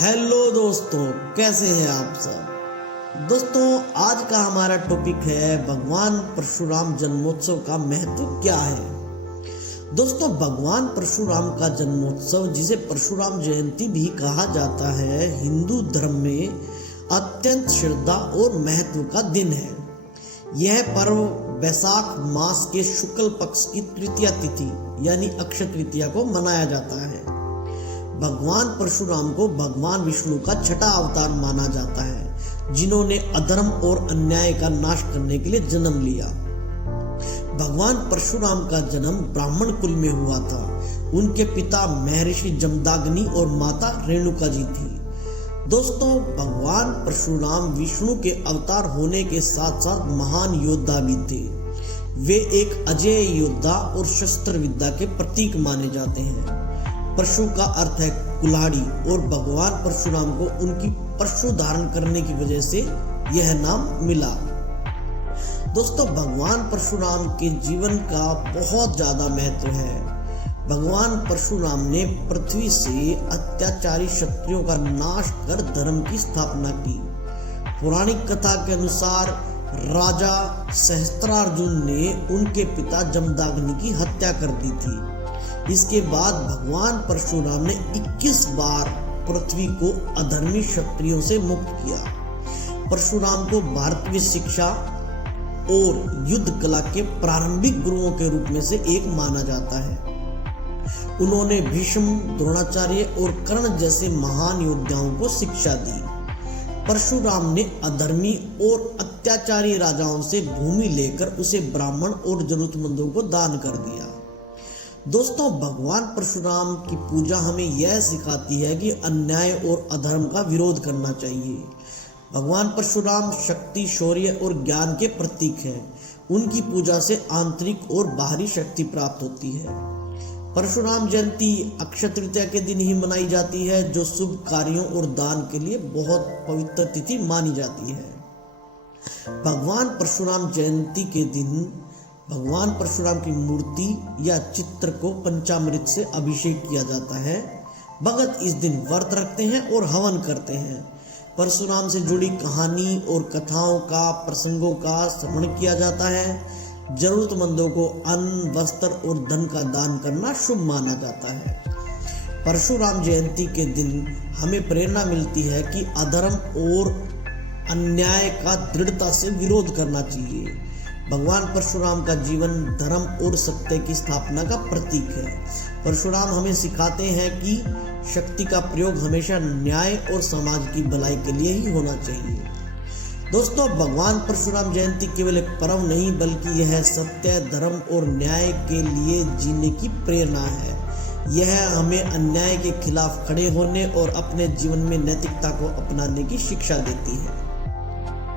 Hello दोस्तों, कैसे हैं आप सब। दोस्तों, आज का हमारा टॉपिक है भगवान परशुराम जन्मोत्सव का महत्व क्या है। दोस्तों, भगवान परशुराम का जन्मोत्सव, जिसे परशुराम जयंती भी कहा जाता है, हिंदू धर्म में अत्यंत श्रद्धा और महत्व का दिन है। यह पर्व वैशाख मास के शुक्ल पक्ष की तृतीया तिथि यानी अक्षय तृतीया को मनाया जाता है। भगवान परशुराम को भगवान विष्णु का छठा अवतार माना जाता है, जिन्होंने अधर्म और अन्याय का नाश करने के लिए जन्म लिया। भगवान परशुराम का जन्म ब्राह्मण कुल में हुआ था। उनके पिता महर्षि जमदाग्नि और माता रेणुका जी थी। दोस्तों, भगवान परशुराम विष्णु के अवतार होने के साथ साथ महान योद्धा भी थे। वे एक अजेय योद्धा और शस्त्र विद्या के प्रतीक माने जाते हैं। परशु का अर्थ है कुल्हाड़ी, और भगवान परशुराम को उनकी परशु धारण करने की वजह से यह नाम मिला। दोस्तों, भगवान परशुराम के जीवन का बहुत ज्यादा महत्व है। भगवान परशुराम ने पृथ्वी से अत्याचारी क्षत्रियों का नाश कर धर्म की स्थापना की। पौराणिक कथा के अनुसार राजा सहस्त्रार्जुन ने उनके पिता जमदाग्नि की हत्या कर दी थी। इसके बाद भगवान परशुराम ने 21 बार पृथ्वी को अधर्मी क्षत्रियों से मुक्त किया। परशुराम को भारतीय शिक्षा और युद्ध कला के प्रारंभिक गुरुओं के रूप में से एक माना जाता है। उन्होंने भीष्म, द्रोणाचार्य और कर्ण जैसे महान योद्धाओं को शिक्षा दी। परशुराम ने अधर्मी और अत्याचारी राजाओं से भूमि लेकर उसे ब्राह्मण और जरूरतमंदों को दान कर दिया। दोस्तों, भगवान परशुराम की पूजा हमें यह सिखाती है कि अन्याय और अधर्म का विरोध करना चाहिए। भगवान परशुराम शक्ति, शौर्य और ज्ञान के प्रतीक हैं। उनकी पूजा से आंतरिक और बाहरी शक्ति प्राप्त होती है। परशुराम जयंती अक्षय तृतीया के दिन ही मनाई जाती है, जो शुभ कार्यों और दान के लिए बहुत पवित्र तिथि मानी जाती है। भगवान परशुराम जयंती के दिन भगवान परशुराम की मूर्ति या चित्र को पंचामृत से अभिषेक किया जाता है। भगत इस दिन व्रत रखते हैं और हवन करते हैं। परशुराम से जुड़ी कहानी और कथाओं का, प्रसंगों का श्रवण किया जाता है। जरूरतमंदों को अन्न, वस्त्र और धन का दान करना शुभ माना जाता है। परशुराम जयंती के दिन हमें प्रेरणा मिलती है कि अधर्म और अन्याय का दृढ़ता से विरोध करना चाहिए। भगवान परशुराम का जीवन धर्म और सत्य की स्थापना का प्रतीक है। परशुराम हमें सिखाते हैं कि शक्ति का प्रयोग हमेशा न्याय और समाज की भलाई के लिए ही होना चाहिए। दोस्तों, भगवान परशुराम जयंती केवल एक पर्व नहीं, बल्कि यह सत्य, धर्म और न्याय के लिए जीने की प्रेरणा है। यह हमें अन्याय के खिलाफ खड़े होने और अपने जीवन में नैतिकता को अपनाने की शिक्षा देती है।